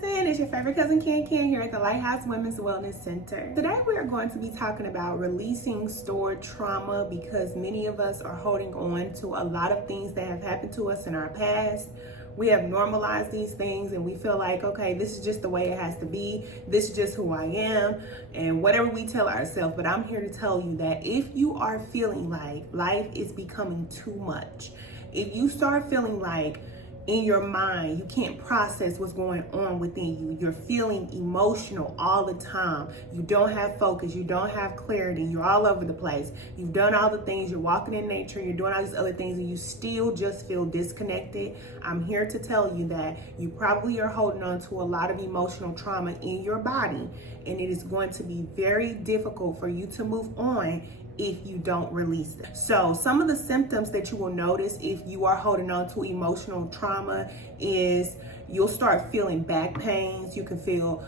lesson. It's your favorite cousin Ken here at the Lighthouse Women's Wellness Center. Today we are going to be talking about releasing stored trauma because many of us are holding on to a lot of things that have happened to us in our past. We have normalized these things and we feel like, okay, this is just the way it has to be. This is just who I am and whatever we tell ourselves. But I'm here to tell you that if you are feeling like life is becoming too much, if you start feeling like in your mind, you can't process what's going on within you. You're feeling emotional all the time. You don't have focus. You don't have clarity. You're all over the place. You've done all the things. You're walking in nature. You're doing all these other things and you still just feel disconnected. I'm here to tell you that you probably are holding on to a lot of emotional trauma in your body, and it is going to be very difficult for you to move on if you don't release it. So some of the symptoms that you will notice if you are holding on to emotional trauma is you'll start feeling back pains. You can feel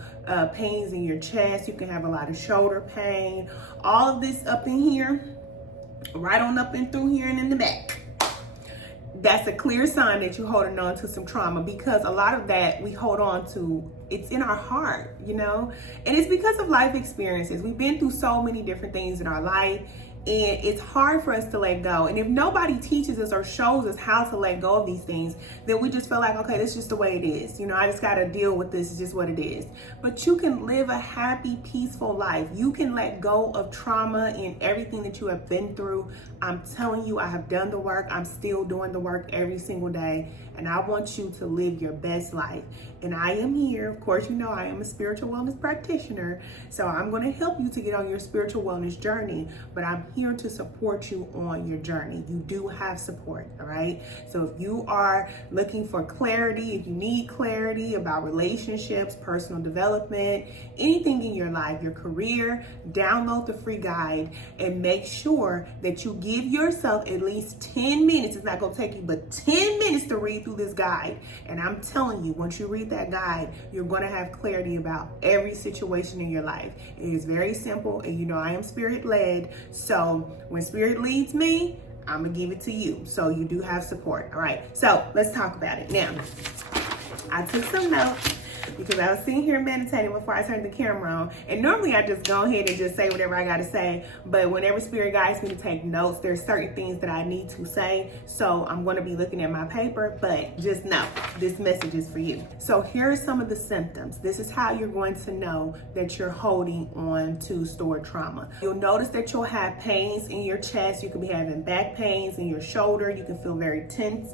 pains in your chest. You can have a lot of shoulder pain. All of this up in here, right on up and through here and in the back. That's a clear sign that you're holding on to some trauma, because a lot of that we hold on to, it's in our heart, you know, and it's because of life experiences. We've been through so many different things in our life, and it's hard for us to let go. And if nobody teaches us or shows us how to let go of these things, then we just feel like, okay, this is just the way it is. You know, I just got to deal with this. It's just what it is. But you can live a happy, peaceful life. You can let go of trauma and everything that you have been through. I'm telling you, I have done the work. I'm still doing the work every single day. And I want you to live your best life. And I am here. Of course, you know, I am a spiritual wellness practitioner. So I'm going to help you to get on your spiritual wellness journey. But I'm here to support you on your journey. You do have support, all right? So if you are looking for clarity, if you need clarity about relationships, personal development, anything in your life, your career, download the free guide and make sure that you give yourself at least 10 minutes. It's not going to take you but 10 minutes to read through this guide. And I'm telling you, once you read that guide, you're going to have clarity about every situation in your life. It is very simple, and you know I am spirit led. So when spirit leads me, I'm gonna give it to you. So you do have support. All right, so let's talk about it. Now, I took some notes because I was sitting here meditating before I turned the camera on. And normally I just go ahead and just say whatever I gotta say. But whenever spirit guides me to take notes, there's certain things that I need to say. So I'm gonna be looking at my paper, but just know this message is for you. So here are some of the symptoms. This is how you're going to know that you're holding on to stored trauma. You'll notice that you'll have pains in your chest. You could be having back pains in your shoulder. You can feel very tense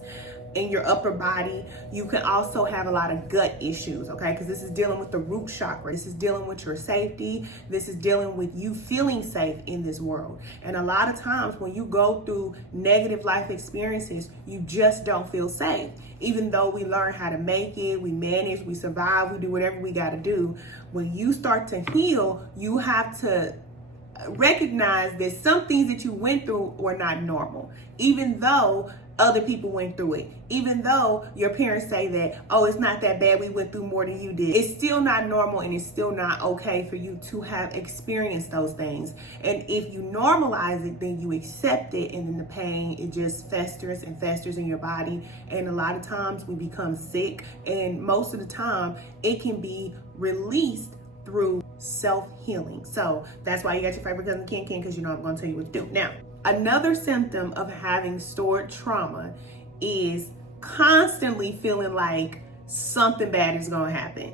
in your upper body. You can also have a lot of gut issues, okay? Because this is dealing with the root chakra. This is dealing with your safety. This is dealing with you feeling safe in this world. And a lot of times when you go through negative life experiences, you just don't feel safe. Even though we learn how to make it, we manage, we survive, we do whatever we got to do. When you start to heal, you have to recognize that some things that you went through were not normal, even though other people went through it. Even though your parents say that, oh, it's not that bad, we went through more than you did. It's still not normal, and it's still not okay for you to have experienced those things. And if you normalize it, then you accept it, and then the pain, it just festers and festers in your body. And a lot of times we become sick, and most of the time it can be released through self-healing. So that's why you got your favorite cousin Ken, because you know I'm going to tell you what to do. Now, another symptom of having stored trauma is constantly feeling like something bad is going to happen.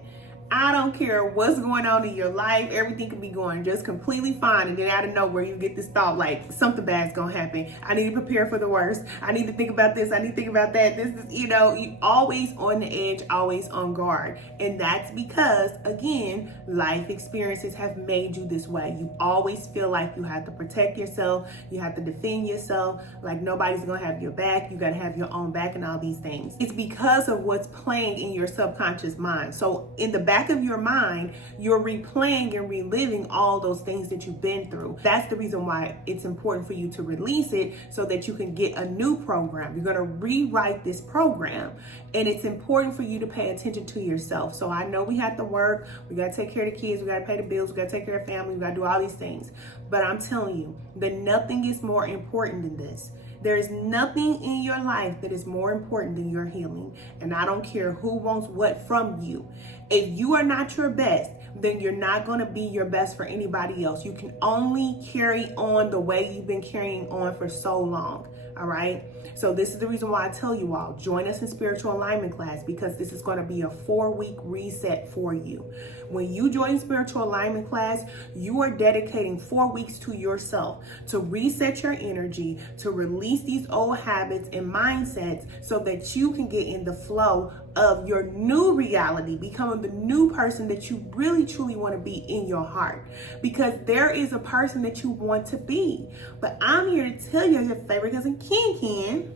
I don't care what's going on in your life. Everything can be going just completely fine. And then out of nowhere, you get this thought like something bad's going to happen. I need to prepare for the worst. I need to think about this. I need to think about that. This is, you know, you always on the edge, always on guard. And that's because, again, life experiences have made you this way. You always feel like you have to protect yourself. You have to defend yourself. Like nobody's going to have your back. You got to have your own back and all these things. It's because of what's playing in your subconscious mind. So in the back of your mind, you're replaying and reliving all those things that you've been through. That's the reason why it's important for you to release it, so that you can get a new program. You're going to rewrite this program, and it's important for you to pay attention to yourself. So I know we have to work, we got to take care of the kids, we got to pay the bills, we got to take care of family, we got to do all these things. But I'm telling you that nothing is more important than this. There is nothing in your life that is more important than your healing. And I don't care who wants what from you. If you are not your best, then you're not going to be your best for anybody else. You can only carry on the way you've been carrying on for so long. All right. So this is the reason why I tell you all, join us in spiritual alignment class, because this is going to be a 4-week reset for you. When you join spiritual alignment class, you are dedicating 4 weeks to yourself to reset your energy, to release these old habits and mindsets so that you can get in the flow of your new reality, becoming the new person that you really truly want to be in your heart, because there is a person that you want to be. But I'm here to tell you, your favorite cousin Ken.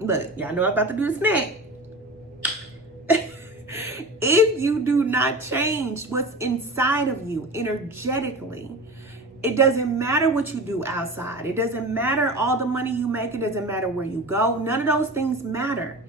Look, y'all know I'm about to do the snack. If you do not change what's inside of you energetically, it doesn't matter what you do outside. It doesn't matter all the money you make. It doesn't matter where you go. None of those things matter.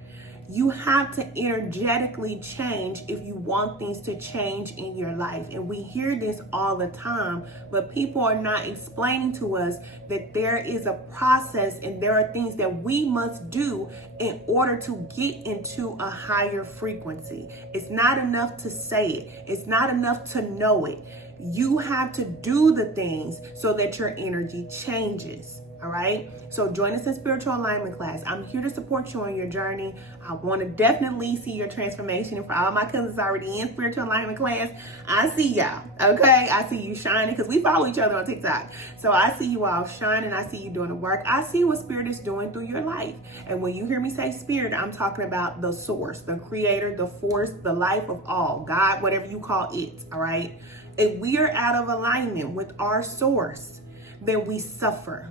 You have to energetically change if you want things to change in your life. And we hear this all the time, but people are not explaining to us that there is a process and there are things that we must do in order to get into a higher frequency. It's not enough to say it. It's not enough to know it. You have to do the things so that your energy changes. All right. So join us in spiritual alignment class. I'm here to support you on your journey. I want to definitely see your transformation. And for all my cousins already in spiritual alignment class, I see y'all. Okay. I see you shining, because we follow each other on TikTok. So I see you all shining. I see you doing the work. I see what spirit is doing through your life. And when you hear me say spirit, I'm talking about the source, the creator, the force, the life of all, God, whatever you call it. All right. If we are out of alignment with our source, then we suffer.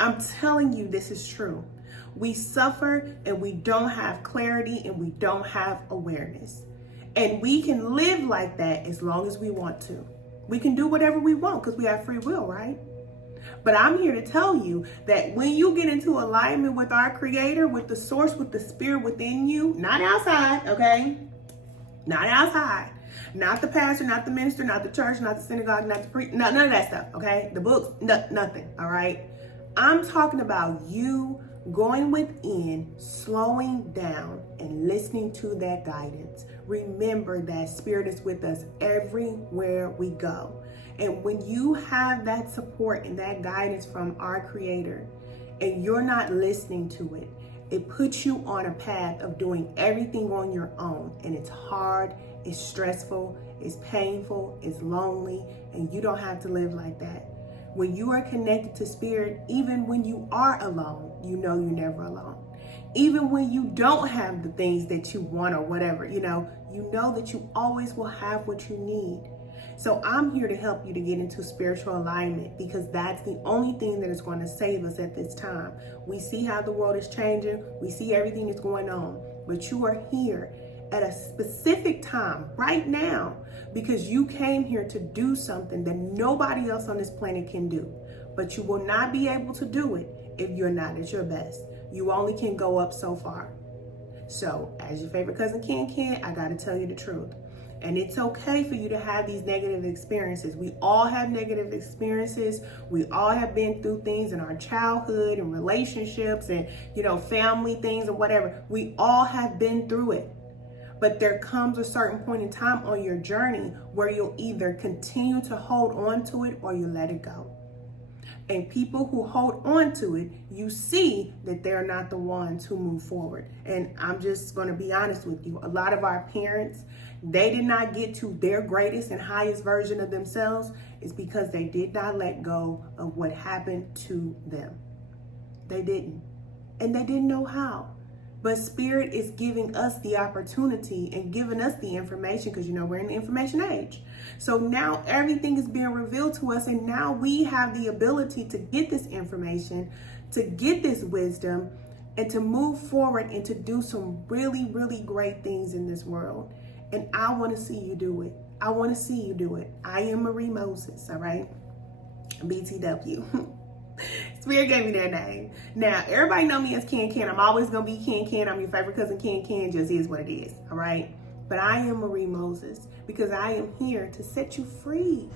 I'm telling you, this is true. We suffer and we don't have clarity and we don't have awareness. And we can live like that as long as we want to. We can do whatever we want because we have free will, right? But I'm here to tell you that when you get into alignment with our creator, with the source, with the spirit within you, not outside, okay? Not outside. Not the pastor, not the minister, not the church, not the synagogue, not the priest, none of that stuff, okay? The books, nothing, all right? I'm talking about you going within, slowing down, and listening to that guidance. Remember that spirit is with us everywhere we go. And when you have that support and that guidance from our creator, and you're not listening to it, it puts you on a path of doing everything on your own. And it's hard, it's stressful, it's painful, it's lonely, and you don't have to live like that. When you are connected to spirit, even when you are alone, you know you're never alone. Even when you don't have the things that you want or whatever, you know that you always will have what you need. So I'm here to help you to get into spiritual alignment, because that's the only thing that is going to save us at this time. We see how the world is changing. We see everything that's going on, but you are here at a specific time right now because you came here to do something that nobody else on this planet can do. But you will not be able to do it if you're not at your best. You only can go up so far. So as your favorite cousin Ken, I got to tell you the truth. And it's okay for you to have these negative experiences. We all have negative experiences. We all have been through things in our childhood and relationships and, family things or whatever. We all have been through it. But there comes a certain point in time on your journey where you'll either continue to hold on to it or you let it go. And people who hold on to it, you see that they're not the ones who move forward. And I'm just going to be honest with you. A lot of our parents, they did not get to their greatest and highest version of themselves. It's because they did not let go of what happened to them. They didn't. And they didn't know how. But spirit is giving us the opportunity and giving us the information, because we're in the information age. So now everything is being revealed to us, and now we have the ability to get this information, to get this wisdom, and to move forward and to do some really, really great things in this world. And I want to see you do it. I want to see you do it. I am Marie Moses, all right? BTW. Spirit gave me that name. Now, everybody know me as Ken. I'm always going to be Ken. I'm your favorite cousin Ken. Just is what it is, all right? But I am Marie Moses because I am here to set you free.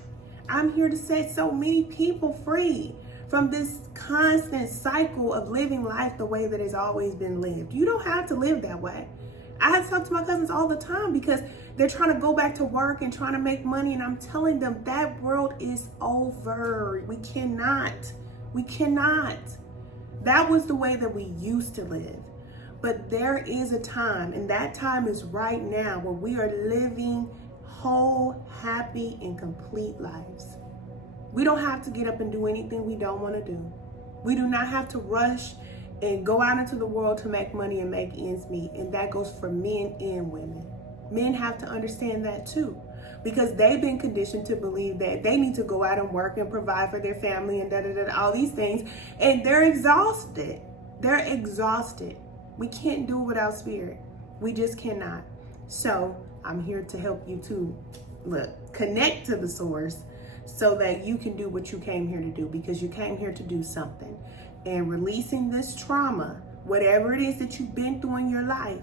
I'm here to set so many people free from this constant cycle of living life the way that it's always been lived. You don't have to live that way. I have to talk to my cousins all the time because they're trying to go back to work and trying to make money. And I'm telling them that world is over. We cannot. That was the way that we used to live. But there is a time, and that time is right now, where we are living whole, happy, and complete lives. We don't have to get up and do anything we don't want to do. We do not have to rush and go out into the world to make money and make ends meet. And that goes for men and women. Men have to understand that too, because they've been conditioned to believe that they need to go out and work and provide for their family and all these things. And they're exhausted. We can't do it without spirit. We just cannot. So I'm here to help you to connect to the source so that you can do what you came here to do, because you came here to do something. And releasing this trauma, whatever it is that you've been through in your life,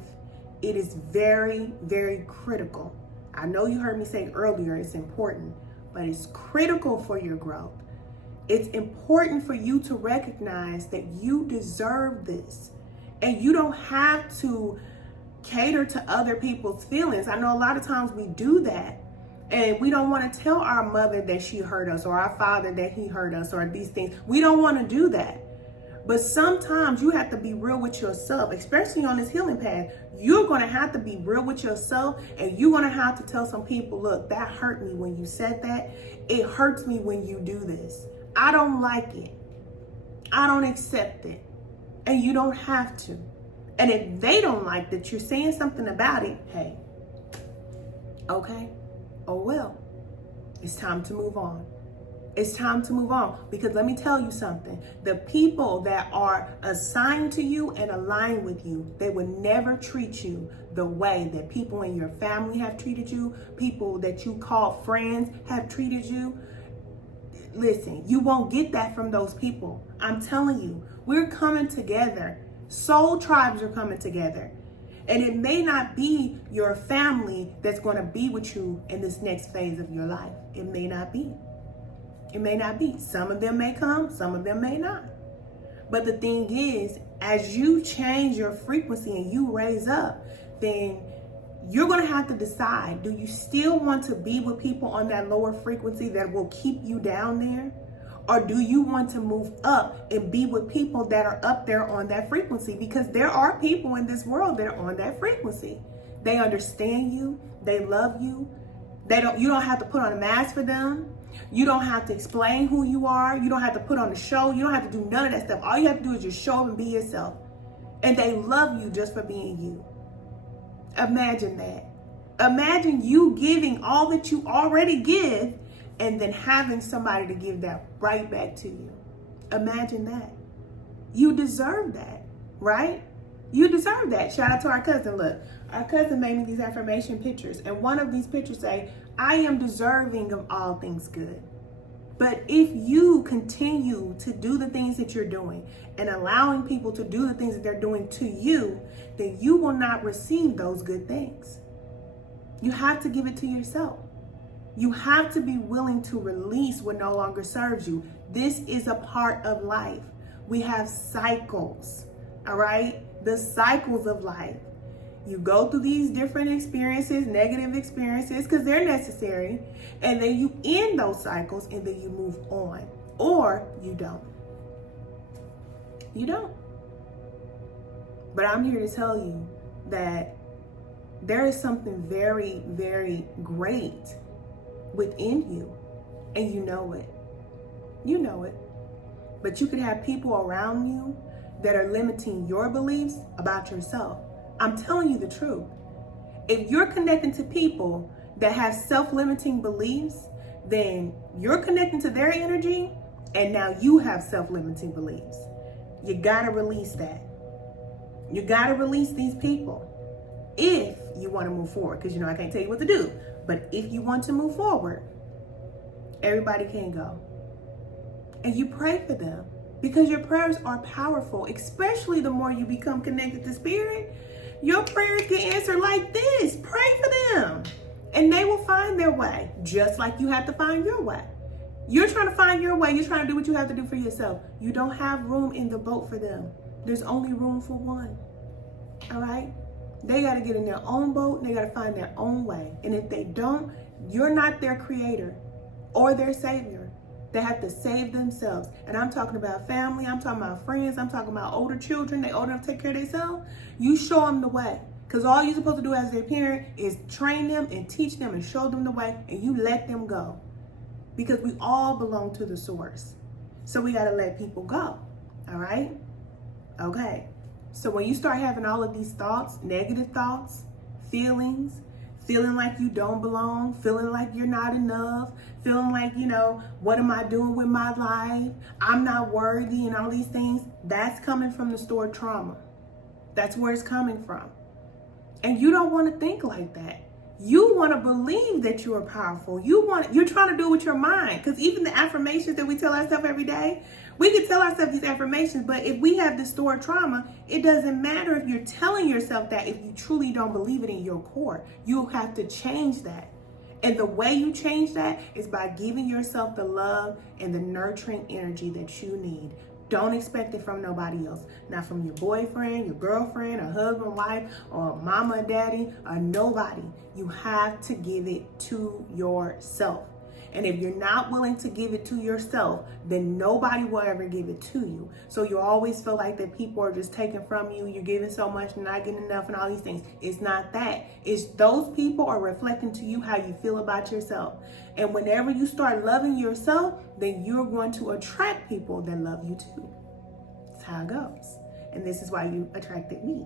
it is very, very critical. I know you heard me say earlier it's important, but it's critical for your growth. It's important for you to recognize that you deserve this. And you don't have to cater to other people's feelings. I know a lot of times we do that. And we don't want to tell our mother that she hurt us, or our father that he hurt us, or these things. We don't want to do that. But sometimes you have to be real with yourself, especially on this healing path. You're going to have to be real with yourself, and you're going to have to tell some people, look, that hurt me when you said that. It hurts me when you do this. I don't like it. I don't accept it. And you don't have to. And if they don't like that you're saying something about it, hey, okay, oh well, it's time to move on. It's time to move on, because let me tell you something. The people that are assigned to you and aligned with you, they will never treat you the way that people in your family have treated you, people that you call friends have treated you. Listen, you won't get that from those people. I'm telling you, we're coming together. Soul tribes are coming together. And it may not be your family that's going to be with you in this next phase of your life. It may not be. It may not be. Some of them may come, some of them may not. But the thing is, as you change your frequency and you raise up, then you're going to have to decide, do you still want to be with people on that lower frequency that will keep you down there? Or do you want to move up and be with people that are up there on that frequency? Because there are people in this world that are on that frequency. They understand you. They love you. You don't have to put on a mask for them. You don't have to explain who you are. You don't have to put on a show. You don't have to do none of that stuff. All you have to do is just show up and be yourself. And they love you just for being you. Imagine that. Imagine you giving all that you already give and then having somebody to give that right back to you. Imagine that. You deserve that, right? You deserve that. Shout out to our cousin. Look, our cousin made me these affirmation pictures. And one of these pictures say, I am deserving of all things good. But if you continue to do the things that you're doing and allowing people to do the things that they're doing to you, then you will not receive those good things. You have to give it to yourself. You have to be willing to release what no longer serves you. This is a part of life. We have cycles, all right? The cycles of life. You go through these different experiences, negative experiences, because they're necessary, and then you end those cycles and then you move on, or you don't. You don't. But I'm here to tell you that there is something very, very great within you, and you know it. You know it. But you could have people around you that are limiting your beliefs about yourself. I'm telling you the truth. If you're connecting to people that have self-limiting beliefs, then you're connecting to their energy, and now you have self-limiting beliefs. You gotta release that. You gotta release these people if you want to move forward, because I can't tell you what to do. But if you want to move forward, everybody can go. And you pray for them, because your prayers are powerful, especially the more you become connected to spirit. Your prayers get answered like this. Pray for them, and they will find their way, just like you have to find your way. You're trying to find your way. You're trying to do what you have to do for yourself. You don't have room in the boat for them. There's only room for one. All right? They got to get in their own boat and they got to find their own way. And if they don't, you're not their creator or their savior. They have to save themselves. And I'm talking about family. I'm talking about friends. I'm talking about older children. They old enough to take care of themselves. You show them the way. Because all you're supposed to do as their parent is train them and teach them and show them the way. And you let them go. Because we all belong to the source. So we got to let people go. All right? Okay. So when you start having all of these thoughts, negative thoughts, feelings like you don't belong, feeling like you're not enough, feeling like, what am I doing with my life? I'm not worthy and all these things, that's coming from the stored trauma. That's where it's coming from. And you don't want to think like that. You want to believe that you are powerful. You're trying to do it with your mind. Because even the affirmations that we tell ourselves every day, we can tell ourselves these affirmations, but if we have this stored trauma, it doesn't matter if you're telling yourself that if you truly don't believe it in your core. You have to change that. And the way you change that is by giving yourself the love and the nurturing energy that you need. Don't expect it from nobody else. Not from your boyfriend, your girlfriend, a husband, wife, or mama and daddy, or nobody. You have to give it to yourself. And if you're not willing to give it to yourself, then nobody will ever give it to you. So you always feel like that people are just taking from you. You're giving so much and not getting enough and all these things. It's not that. It's those people are reflecting to you how you feel about yourself. And whenever you start loving yourself, then you're going to attract people that love you too. That's how it goes. And this is why you attracted me.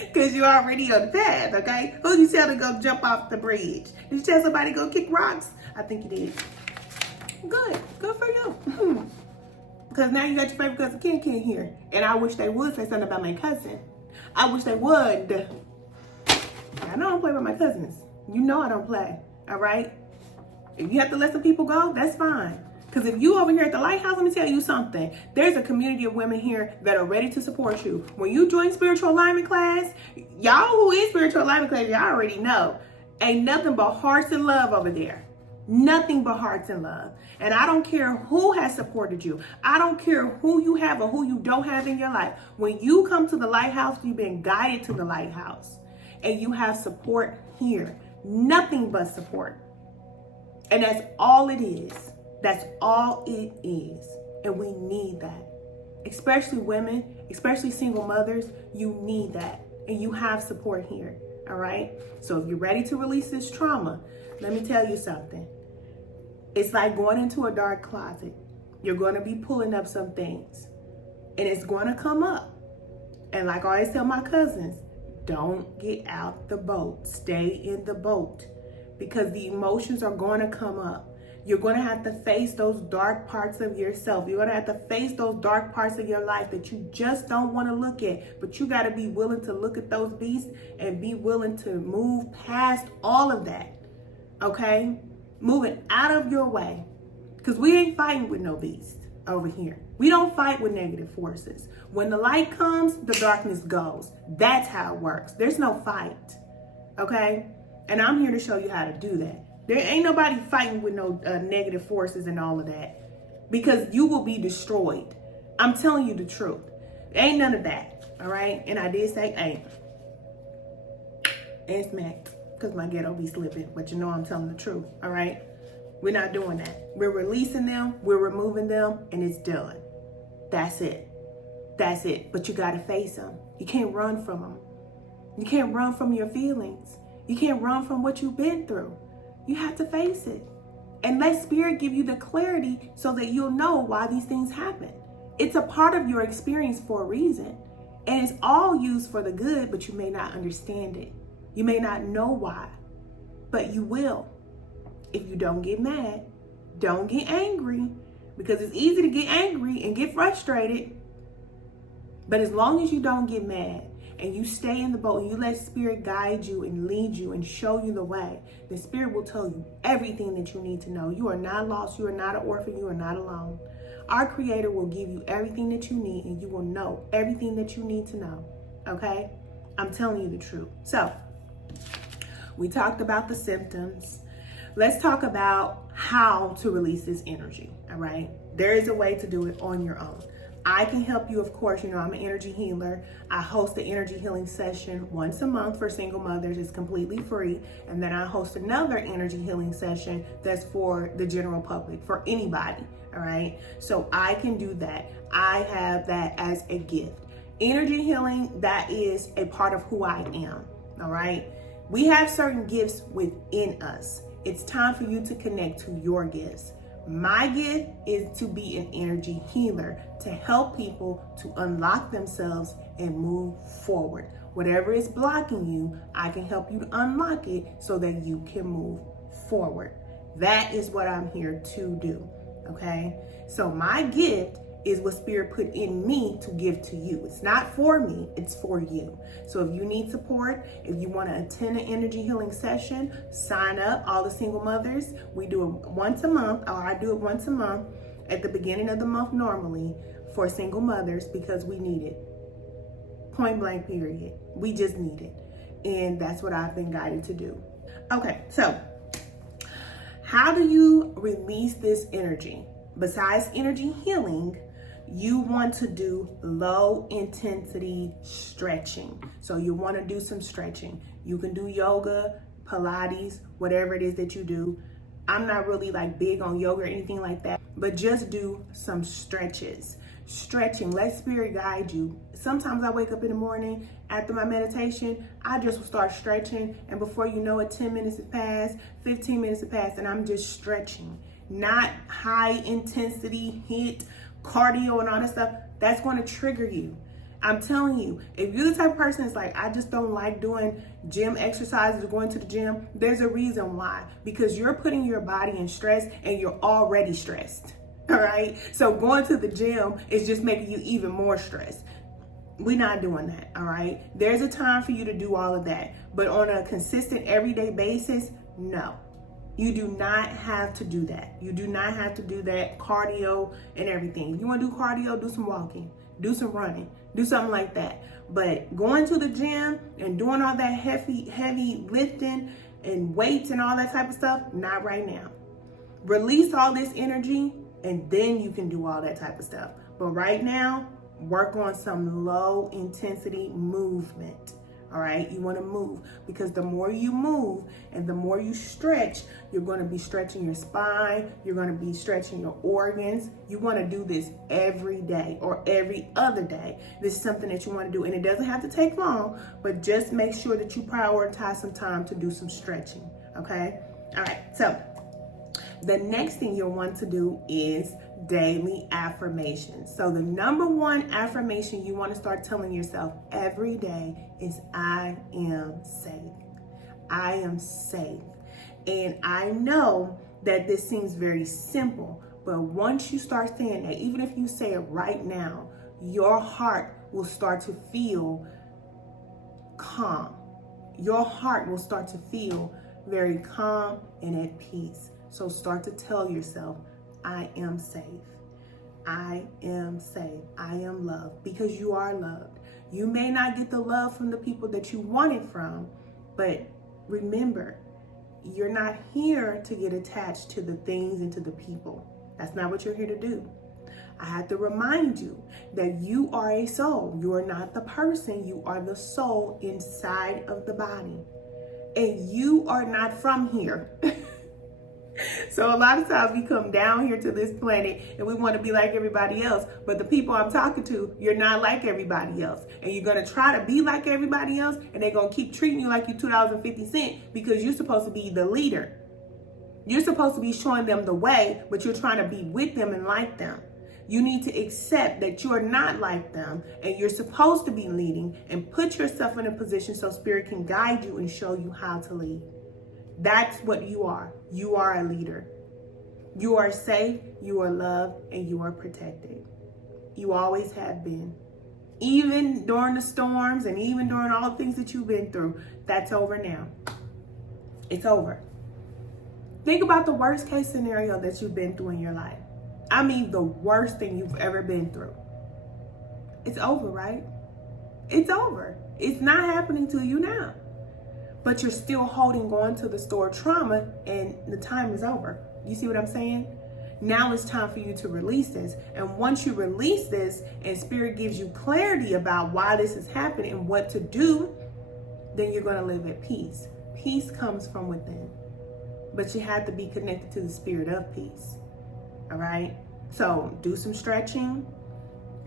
Because you're already on the path, okay? Who did you tell to go jump off the bridge? Did you tell somebody to go kick rocks? I think you did. Good. Good for you. Because now you got your favorite cousin Ken here. And I wish they would say something about my cousin. I wish they would. I know I don't play with my cousins. You know I don't play, all right? If you have to let some people go, that's fine. Because if you over here at the Lighthouse, let me tell you something. There's a community of women here that are ready to support you. When you join spiritual alignment class, y'all who is spiritual alignment class, y'all already know. Ain't nothing but hearts and love over there. Nothing but hearts and love. And I don't care who has supported you. I don't care who you have or who you don't have in your life. When you come to the Lighthouse, you've been guided to the Lighthouse. And you have support here. Nothing but support. And that's all it is. That's all it is. And we need that. Especially women, especially single mothers, you need that. And you have support here. All right? So if you're ready to release this trauma, let me tell you something. It's like going into a dark closet. You're going to be pulling up some things. And it's going to come up. And like I always tell my cousins, don't get out the boat. Stay in the boat. Because the emotions are going to come up. You're going to have to face those dark parts of yourself. You're going to have to face those dark parts of your life that you just don't want to look at. But you got to be willing to look at those beasts and be willing to move past all of that. Okay? Moving out of your way. Because we ain't fighting with no beast over here. We don't fight with negative forces. When the light comes, the darkness goes. That's how it works. There's no fight. Okay? And I'm here to show you how to do that. There ain't nobody fighting with no negative forces and all of that. Because you will be destroyed. I'm telling you the truth. Ain't none of that. All right? And I did say ain't. And smacked. Because my ghetto be slipping. But you know I'm telling the truth. All right? We're not doing that. We're releasing them. We're removing them. And it's done. That's it. That's it. But you got to face them. You can't run from them. You can't run from your feelings. You can't run from what you've been through. You have to face it. And let spirit give you the clarity so that you'll know why these things happen. It's a part of your experience for a reason. And it's all used for the good, but you may not understand it. You may not know why, but you will. If you don't get mad, don't get angry, because it's easy to get angry and get frustrated. But as long as you don't get mad, and you stay in the boat and you let spirit guide you and lead you and show you the way, the spirit will tell you everything that you need to know. You are not lost. You are not an orphan. You are not alone. Our creator will give you everything that you need, and you will know everything that you need to know. Okay? I'm telling you the truth. So we talked about the symptoms. Let's talk about how to release this energy. All right? There is a way to do it on your own. I can help you, of course. You know, I'm an energy healer. I host an energy healing session once a month for single mothers. It's completely free. And then I host another energy healing session that's for the general public, for anybody. All right. So I can do that. I have that as a gift. Energy healing, that is a part of who I am. All right. We have certain gifts within us. It's time for you to connect to your gifts. My gift is to be an energy healer, to help people to unlock themselves and move forward. Whatever is blocking you, I can help you to unlock it so that you can move forward. That is what I'm here to do, okay? So my gift is what Spirit put in me to give to you. It's not for me, it's for you. So if you need support, if you want to attend an energy healing session, sign up. All the single mothers, we do it once a month, or I do it once a month at the beginning of the month normally for single mothers, because we need it. Point blank period. We just need it. And that's what I've been guided to do. Okay, so how do you release this energy? Besides energy healing, you want to do low intensity stretching. So you want to do some stretching. You can do yoga, Pilates, whatever it is that you do. I'm not really like big on yoga or anything like that, but just do some stretches. Stretching, let Spirit guide you. Sometimes I wake up in the morning after my meditation, I just start stretching, and before you know it, 10 minutes have passed, 15 minutes have passed, and I'm just stretching. Not high intensity HIIT, cardio and all that stuff. That's going to trigger you. I'm telling you, if you're the type of person that's like, I just don't like doing gym exercises or going to the gym, there's a reason why. Because you're putting your body in stress and you're already stressed. All right. So going to the gym is just making you even more stressed. We're not doing that. All right. There's a time for you to do all of that. But on a consistent everyday basis, no. You do not have to do that. You do not have to do that cardio and everything. If you want to do cardio, do some walking, do some running, do something like that. But going to the gym and doing all that heavy lifting and weights and all that type of stuff, not right now. Release all this energy and then you can do all that type of stuff. But right now, work on some low intensity movement. All right, you want to move, because the more you move and the more you stretch, you're going to be stretching your spine, you're going to be stretching your organs. You want to do this every day or every other day. This is something that you want to do, and it doesn't have to take long, but just make sure that you prioritize some time to do some stretching. Okay, all right, so the next thing you'll want to do is daily affirmations. So the number one affirmation you want to start telling yourself every day is, I am safe. I am safe. And I know that this seems very simple, but once you start saying that, even if you say it right now, your heart will start to feel calm. Your heart will start to feel very calm and at peace. So start to tell yourself, I am safe. I am safe. I am loved, because you are loved. You may not get the love from the people that you want it from, but remember, you're not here to get attached to the things and to the people. That's not what you're here to do. I have to remind you that you are a soul. You are not the person. You are the soul inside of the body. And you are not from here. So a lot of times we come down here to this planet and we want to be like everybody else. But the people I'm talking to, you're not like everybody else. And you're going to try to be like everybody else, and they're going to keep treating you like you're $2.50 because you're supposed to be the leader. You're supposed to be showing them the way, but you're trying to be with them and like them. You need to accept that you're not like them, and you're supposed to be leading, and put yourself in a position so Spirit can guide you and show you how to lead. That's what you are. You are a leader. You are safe, you are loved, and you are protected. You always have been. Even during the storms and even during all the things that you've been through, that's over now. It's over. Think about the worst case scenario that you've been through in your life. I mean, the worst thing you've ever been through. It's over, right? It's over. It's not happening to you now. But you're still holding on to the stored trauma, and the time is over. You see what I'm saying? Now it's time for you to release this. And once you release this and Spirit gives you clarity about why this is happening and what to do, then you're going to live at peace. Peace comes from within. But you have to be connected to the spirit of peace. All right? So do some stretching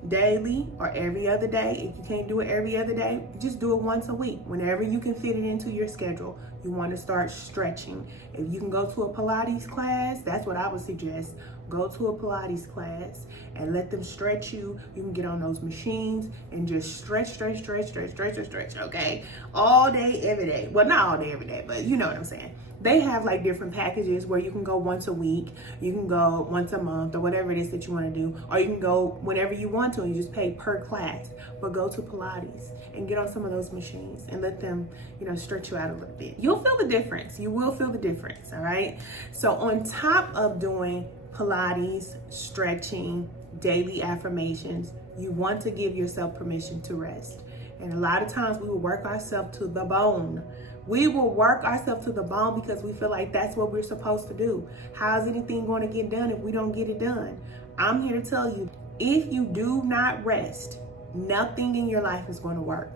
daily or every other day. If you can't do it every other day, just do it once a week. Whenever you can fit it into your schedule, you want to start stretching. If you can go to a Pilates class, that's what I would suggest. Go to a Pilates class and let them stretch you. You can get on those machines and just stretch, okay? All day, every day. Well, not all day, every day, but you know what I'm saying. They have like different packages where you can go once a week, you can go once a month, or whatever it is that you want to do, or you can go whenever you want to and you just pay per class. But go to Pilates and get on some of those machines and let them, stretch you out a little bit. You'll feel the difference. You will feel the difference, all right? So on top of doing Pilates, stretching, daily affirmations, you want to give yourself permission to rest. And a lot of times we will work ourselves to the bone. We will work ourselves to the bone because we feel like that's what we're supposed to do. How is anything going to get done if we don't get it done? I'm here to tell you, if you do not rest, nothing in your life is going to work.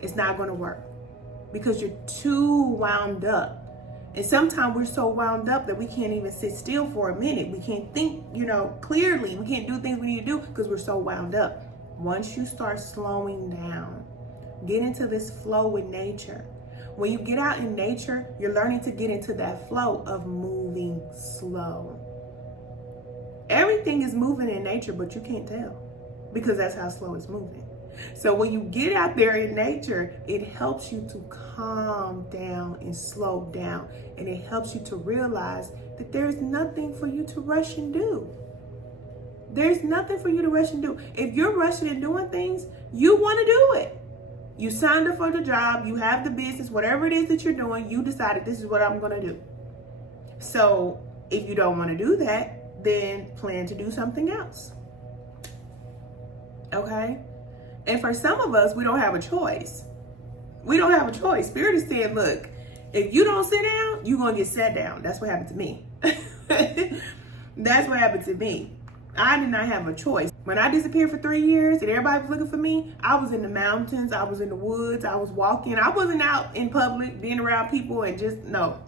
It's not going to work because you're too wound up. And sometimes we're so wound up that we can't even sit still for a minute. We can't think, clearly. We can't do things we need to do because we're so wound up. Once you start slowing down, get into this flow with nature. When you get out in nature, you're learning to get into that flow of moving slow. Everything is moving in nature, but you can't tell because that's how slow it's moving. So when you get out there in nature, it helps you to calm down and slow down. And it helps you to realize that there's nothing for you to rush and do. There's nothing for you to rush and do. If you're rushing and doing things, you want to do it. You signed up for the job, you have the business, whatever it is that you're doing, you decided this is what I'm going to do. So if you don't want to do that, then plan to do something else. Okay? And for some of us, we don't have a choice. We don't have a choice. Spirit is saying, look, if you don't sit down, you're going to get sat down. That's what happened to me. That's what happened to me. I did not have a choice. When I disappeared for 3 years and everybody was looking for me, I was in the mountains, I was in the woods, I was walking. I wasn't out in public, being around people and just, no.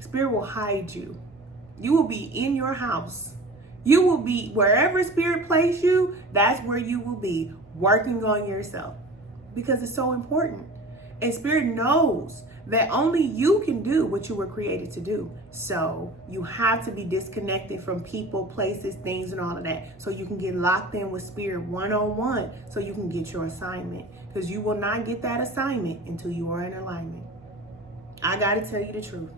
Spirit will hide you. You will be in your house. You will be wherever Spirit placed you, that's where you will be, working on yourself because it's so important. And Spirit knows that only you can do what you were created to do. So you have to be disconnected from people, places, things, and all of that. So you can get locked in with Spirit one-on-one so you can get your assignment. Because you will not get that assignment until you are in alignment. I got to tell you the truth.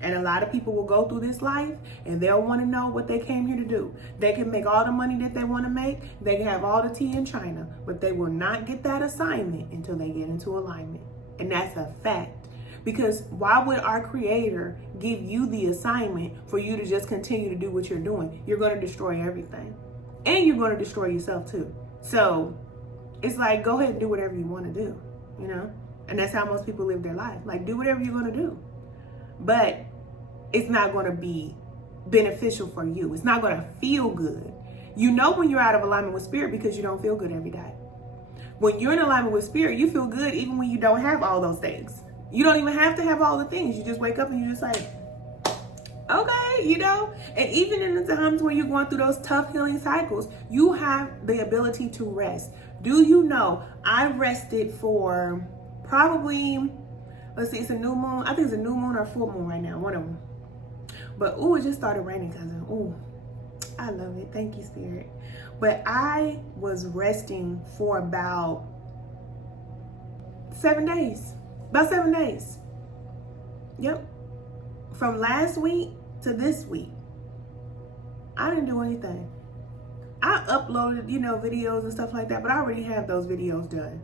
And a lot of people will go through this life and they'll want to know what they came here to do. They can make all the money that they want to make. They can have all the tea in China, but they will not get that assignment until they get into alignment. And that's a fact. Because why would our Creator give you the assignment for you to just continue to do what you're doing? You're going to destroy everything. And you're going to destroy yourself too. So it's like, go ahead and do whatever you want to do, And that's how most people live their life. Like, do whatever you're going to do. But it's not going to be beneficial for you. It's not going to feel good. You know when you're out of alignment with Spirit because you don't feel good every day. When you're in alignment with Spirit, you feel good even when you don't have all those things. You don't even have to have all the things. You just wake up and you're just like, okay, And even in the times when you're going through those tough healing cycles, you have the ability to rest. Do you know I rested for probably, let's see, it's a new moon. I think it's a new moon or full moon right now, one of them. But, it just started raining, cousin. I love it. Thank you, Spirit. But I was resting for about 7 days. About 7 days. Yep. From last week to this week, I didn't do anything. I uploaded, videos and stuff like that, but I already have those videos done.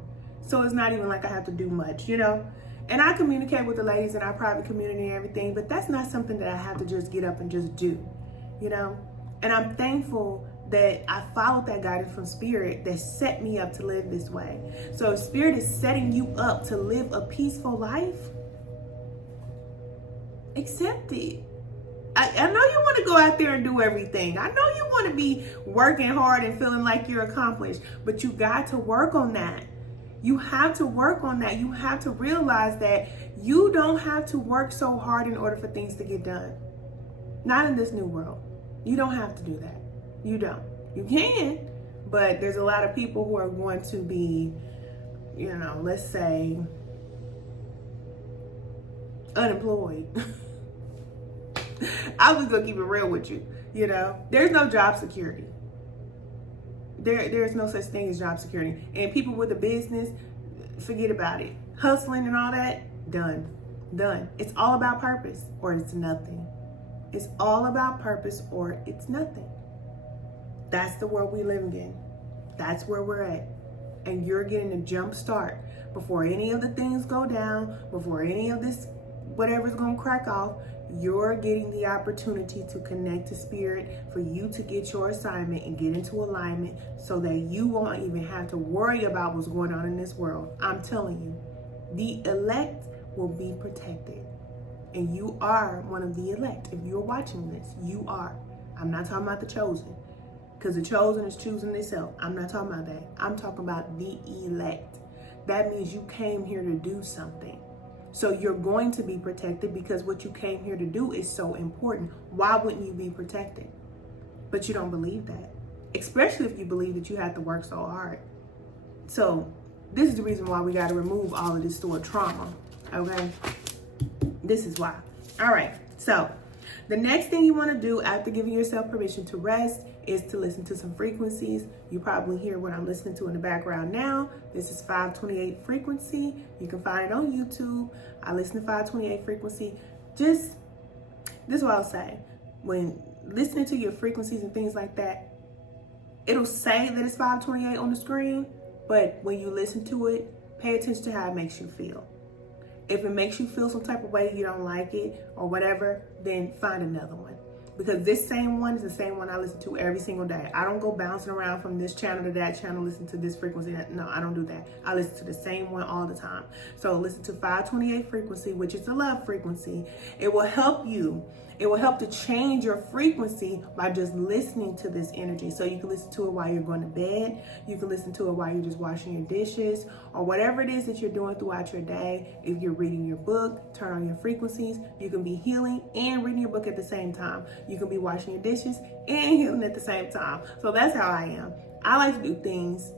So it's not even like I have to do much, And I communicate with the ladies in our private community and everything, but that's not something that I have to just get up and just do, And I'm thankful that I followed that guidance from Spirit that set me up to live this way. So if Spirit is setting you up to live a peaceful life, accept it. I know you want to go out there and do everything. I know you want to be working hard and feeling like you're accomplished, but you got to work on that. You have to work on that. You have to realize that you don't have to work so hard in order for things to get done. Not in this new world. You don't have to do that. You don't. You can, but there's a lot of people who are going to be, let's say, unemployed. I was gonna keep it real with you. There's no job security. There's no such thing as job security. And people with a business, forget about it. Hustling and all that, done. It's all about purpose or it's nothing. It's all about purpose or it's nothing. That's the world we live in. That's where we're at. And you're getting a jump start before any of the things go down, before any of this, whatever's gonna crack off. You're getting the opportunity to connect to spirit for you to get your assignment and get into alignment so that you won't even have to worry about what's going on in this world. I'm telling you, the elect will be protected. And you are one of the elect. If you're watching this, you are. I'm not talking about the chosen, because the chosen is choosing themselves. I'm not talking about that. I'm talking about the elect. That means you came here to do something. So you're going to be protected because what you came here to do is so important. Why wouldn't you be protected? But you don't believe that, especially if you believe that you have to work so hard. So this is the reason why we got to remove all of this stored trauma, okay? This is why. All right, so the next thing you want to do after giving yourself permission to rest is to listen to some frequencies. You probably hear what I'm listening to in the background now. This is 528 frequency. You can find it on YouTube. I listen to 528 frequency. This is what I'll say. When listening to your frequencies and things like that, it'll say that it's 528 on the screen, but when you listen to it, pay attention to how it makes you feel. If it makes you feel some type of way, you don't like it or whatever, then find another one. Because this same one is the same one I listen to every single day. I don't go bouncing around from this channel to that channel, listen to this frequency. No, I don't do that. I listen to the same one all the time. So listen to 528 frequency, which is the love frequency. It will help you. It will help to change your frequency by just listening to this energy. So you can listen to it while you're going to bed. You can listen to it while you're just washing your dishes or whatever it is that you're doing throughout your day. If you're reading your book, turn on your frequencies. You can be healing and reading your book at the same time. You can be washing your dishes and healing at the same time. So that's how I am. I like to do things,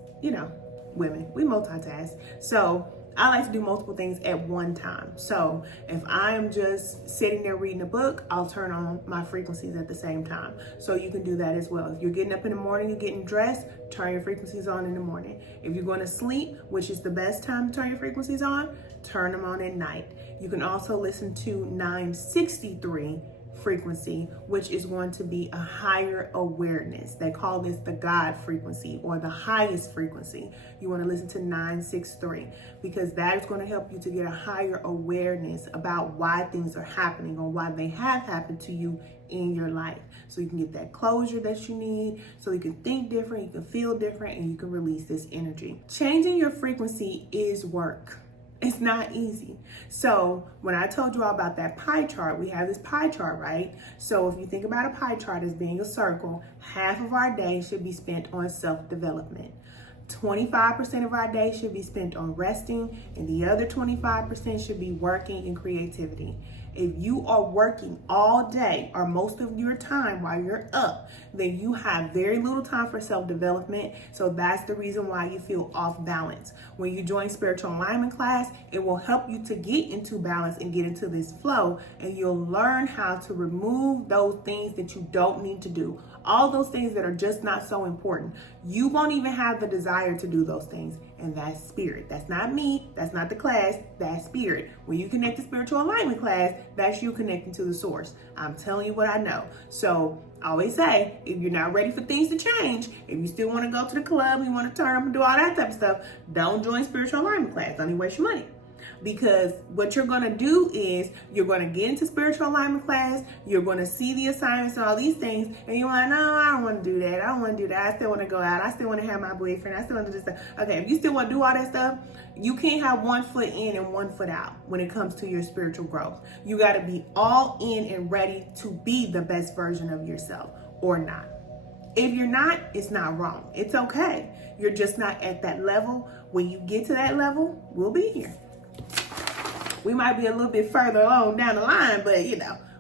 women, we multitask. So I like to do multiple things at one time. So if I am just sitting there reading a book, I'll turn on my frequencies at the same time. So you can do that as well. If you're getting up in the morning, you're getting dressed, turn your frequencies on in the morning. If you're going to sleep, which is the best time to turn your frequencies on, turn them on at night. You can also listen to 963 frequency, which is going to be a higher awareness. They call this the God frequency or the highest frequency. You want to listen to 963 because that is going to help you to get a higher awareness about why things are happening or why they have happened to you in your life. So you can get that closure that you need, so you can think different, you can feel different, and you can release this energy. Changing your frequency is work. It's not easy. So when I told you all about that pie chart, we have this pie chart, right? So if you think about a pie chart as being a circle, half of our day should be spent on self-development. 25% of our day should be spent on resting, and the other 25% should be working and creativity. If you are working all day or most of your time while you're up, then you have very little time for self-development. So that's the reason why you feel off balance. When you join spiritual alignment class, it will help you to get into balance and get into this flow, and you'll learn how to remove those things that you don't need to do. All those things that are just not so important. You won't even have the desire to do those things. And that's spirit. That's not me. That's not the class. That's spirit. When you connect to spiritual alignment class, that's you connecting to the source. I'm telling you what I know. So I always say, if you're not ready for things to change, if you still want to go to the club, you want to turn up and do all that type of stuff, don't join spiritual alignment class. Don't even waste your money. Because what you're going to do is you're going to get into spiritual alignment class, you're going to see the assignments and all these things, and you're like, no, I don't want to do that. I don't want to do that. I still want to go out. I still want to have my boyfriend. I still want to do this stuff. Okay, if you still want to do all that stuff, you can't have one foot in and one foot out when it comes to your spiritual growth. You got to be all in and ready to be the best version of yourself, or not. If you're not, it's not wrong. It's okay. You're just not at that level. When you get to that level, we'll be here. We might be a little bit further along down the line, but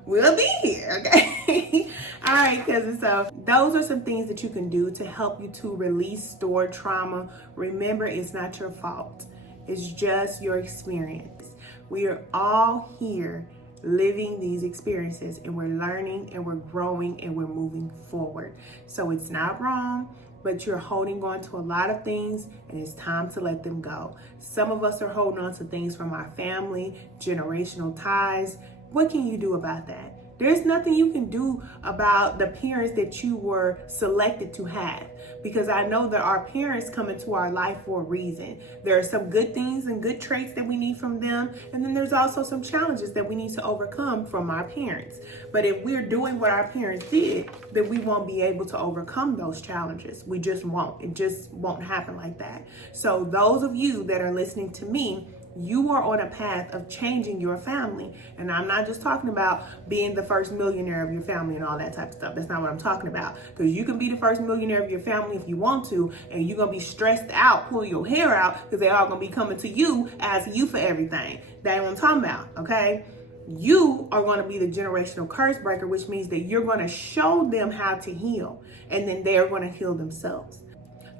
we'll be here, okay? All right, cousins. So those are some things that you can do to help you to release stored trauma. Remember, it's not your fault. It's just your experience. We are all here living these experiences, and we're learning and we're growing and we're moving forward. So it's not wrong, but you're holding on to a lot of things, and it's time to let them go. Some of us are holding on to things from our family, generational ties. What can you do about that? There's nothing you can do about the parents that you were selected to have, because I know that our parents come into our life for a reason. There are some good things and good traits that we need from them, and then there's also some challenges that we need to overcome from our parents. But if we're doing what our parents did, then we won't be able to overcome those challenges. We just won't. It just won't happen like that. So those of you that are listening to me, you are on a path of changing your family. And I'm not just talking about being the first millionaire of your family and all that type of stuff. That's not what I'm talking about. Because you can be the first millionaire of your family if you want to, and you're going to be stressed out, pulling your hair out, because they're all going to be coming to you, asking you for everything. That ain't what I'm talking about, okay? You are going to be the generational curse breaker, which means that you're going to show them how to heal, and then they're going to heal themselves.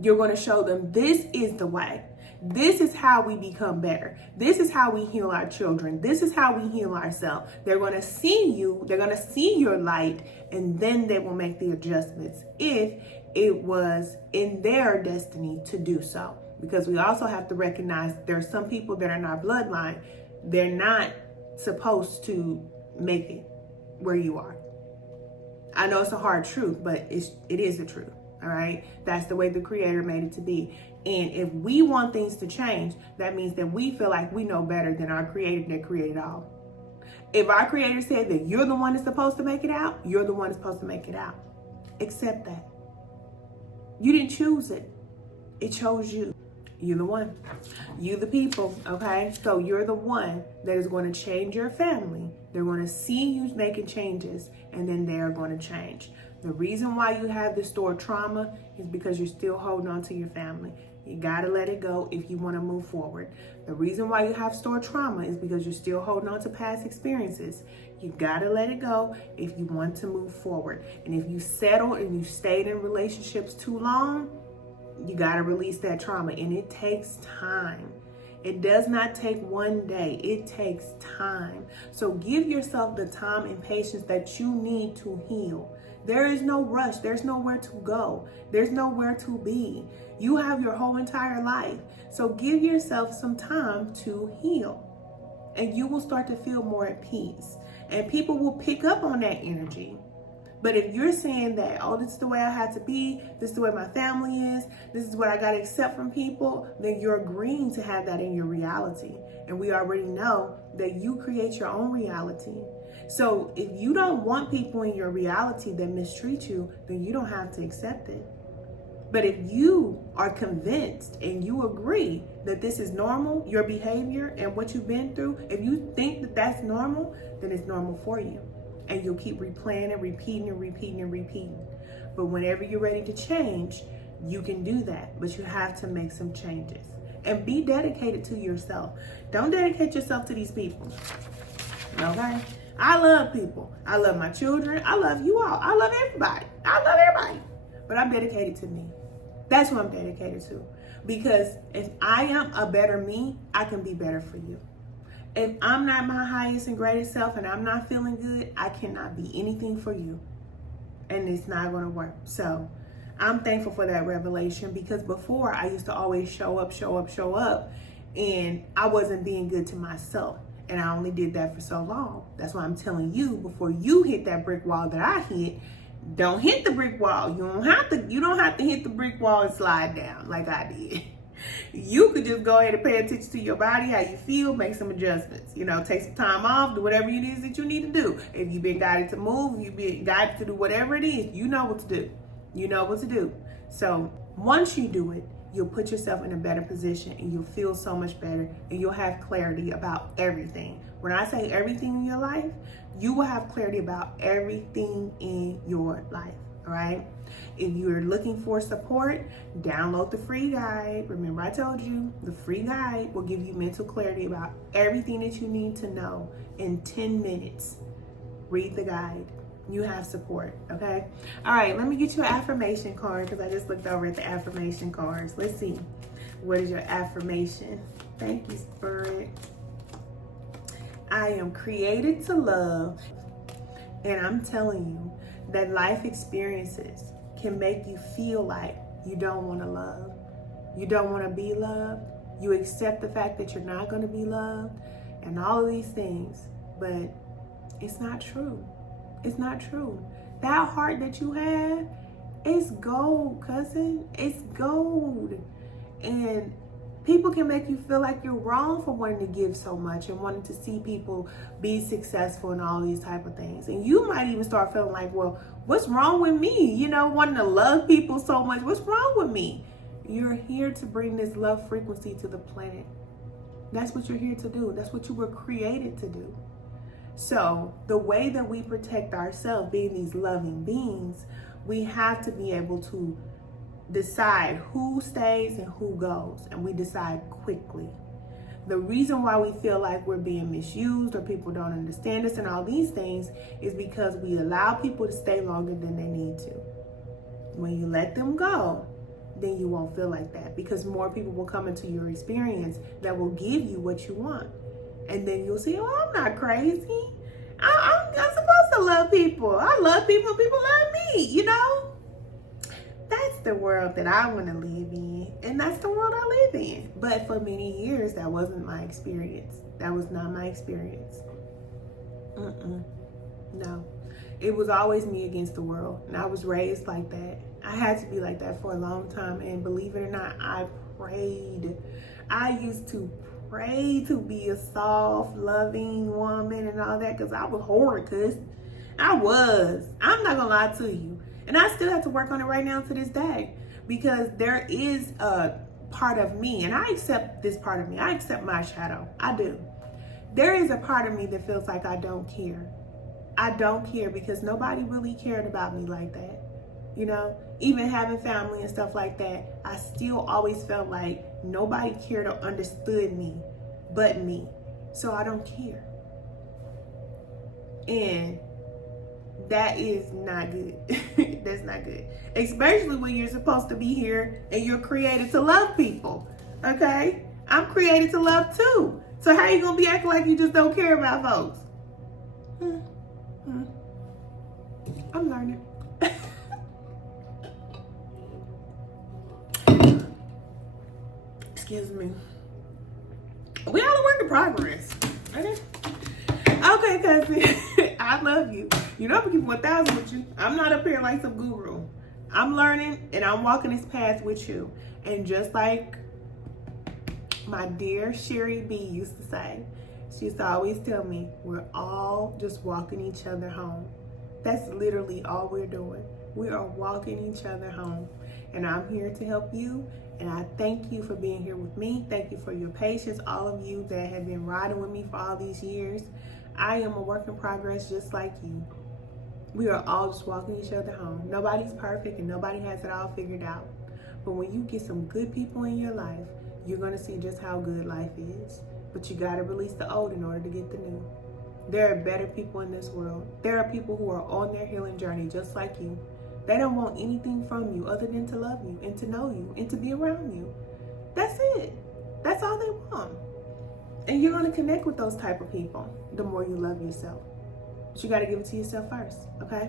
You're going to show them this is the way. This is how we become better. This is how we heal our children. This is how we heal ourselves. They're going to see you. They're going to see your light, and then they will make the adjustments if it was in their destiny to do so. Because we also have to recognize there are some people that are in our bloodline. They're not supposed to make it where you are. I know it's a hard truth, but it is the truth. All right. That's the way the Creator made it to be. And if we want things to change, that means that we feel like we know better than our Creator that created all. If our Creator said that you're the one that's supposed to make it out, you're the one that's supposed to make it out. Accept that. You didn't choose it. It chose you. You're the one. You the people, okay? So you're the one that is going to change your family. They're going to see you making changes, and then they're going to change. The reason why you have this stored trauma is because you're still holding on to your family. You got to let it go if you want to move forward. The reason why you have stored trauma is because you're still holding on to past experiences. You got to let it go if you want to move forward. And if you settle and you stayed in relationships too long, you got to release that trauma. And it takes time. It does not take one day. It takes time. So give yourself the time and patience that you need to heal. There is no rush. There's nowhere to go. There's nowhere to be. You have your whole entire life. So give yourself some time to heal. And you will start to feel more at peace. And people will pick up on that energy. But if you're saying that, oh, this is the way I had to be, this is the way my family is, this is what I got to accept from people, then you're agreeing to have that in your reality. And we already know that you create your own reality. So if you don't want people in your reality that mistreat you, then you don't have to accept it. But if you are convinced and you agree that this is normal, your behavior and what you've been through, if you think that that's normal, then it's normal for you. And you'll keep replaying and repeating and repeating and repeating. But whenever you're ready to change, you can do that. But you have to make some changes. And be dedicated to yourself. Don't dedicate yourself to these people. Okay? I love people. I love my children. I love you all. I love everybody. I love everybody. But I'm dedicated to me. That's what I'm dedicated to. Because if I am a better me, I can be better for you. If I'm not my highest and greatest self and I'm not feeling good, I cannot be anything for you. And it's not going to work. So I'm thankful for that revelation, because before I used to always show up, and I wasn't being good to myself. And I only did that for so long. That's why I'm telling you, before you hit that brick wall that I hit, don't hit the brick wall. You don't have to hit the brick wall and slide down like I did. You could just go ahead and pay attention to your body, how you feel, make some adjustments. Take some time off, do whatever it is that you need to do. If you've been guided to move, you've been guided to do whatever it is, you know what to do. You know what to do. So once you do it, you'll put yourself in a better position and you'll feel so much better and you'll have clarity about everything. When I say everything in your life, you will have clarity about everything in your life, all right? If you're looking for support, download the free guide. Remember, I told you the free guide will give you mental clarity about everything that you need to know in 10 minutes. Read the guide. You have support, okay? All right, let me get you an affirmation card because I just looked over at the affirmation cards. Let's see. What is your affirmation? Thank you, Spirit. I am created to love, and I'm telling you that life experiences can make you feel like you don't want to love. You don't want to be loved. You accept the fact that you're not going to be loved and all of these things, but it's not true. It's not true. That heart that you have, it's gold, cousin. It's gold. And people can make you feel like you're wrong for wanting to give so much and wanting to see people be successful and all these type of things. And you might even start feeling like, well, what's wrong with me? Wanting to love people so much. What's wrong with me? You're here to bring this love frequency to the planet. That's what you're here to do. That's what you were created to do. So the way that we protect ourselves, being these loving beings, we have to be able to decide who stays and who goes, and we decide quickly. The reason why we feel like we're being misused or people don't understand us and all these things is because we allow people to stay longer than they need to. When you let them go, then you won't feel like that because more people will come into your experience that will give you what you want. And then you'll say, oh, I'm not crazy. I'm supposed to love people. I love people. People love me, That's the world that I want to live in. And that's the world I live in. But for many years, that wasn't my experience. That was not my experience. No. It was always me against the world. And I was raised like that. I had to be like that for a long time. And believe it or not, I prayed. I used to pray to be a soft, loving woman and all that because I was horrid, cuz. I was. I'm not going to lie to you. And I still have to work on it right now to this day because there is a part of me, and I accept this part of me. I accept my shadow. I do. There is a part of me that feels like I don't care. I don't care because nobody really cared about me like that. Even having family and stuff like that, I still always felt like nobody cared or understood me but me. So I don't care. And that is not good. That's not good. Especially when you're supposed to be here and you're created to love people. Okay? I'm created to love too. So how you gonna be acting like you just don't care about folks? I'm learning. Excuse me. We all a work in progress. Okay, cousin. I love you. I'm gonna keep 1,000 with you. I'm not up here like some guru. I'm learning and I'm walking this path with you. And just like my dear Sherry B used to say, she used to always tell me, we're all just walking each other home. That's literally all we're doing. We are walking each other home. And I'm here to help you. And I thank you for being here with me. Thank you for your patience, all of you that have been riding with me for all these years. I am a work in progress just like you. We are all just walking each other home. Nobody's perfect and nobody has it all figured out. But when you get some good people in your life, you're going to see just how good life is. But you got to release the old in order to get the new. There are better people in this world. There are people who are on their healing journey just like you. They don't want anything from you other than to love you and to know you and to be around you. That's it. That's all they want. And you're going to connect with those type of people the more you love yourself. But you got to give it to yourself first, okay?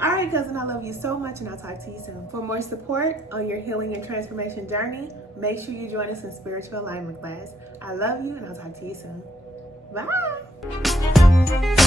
All right, cousin, I love you so much, and I'll talk to you soon. For more support on your healing and transformation journey, make sure you join us in spiritual alignment class. I love you, and I'll talk to you soon. Bye.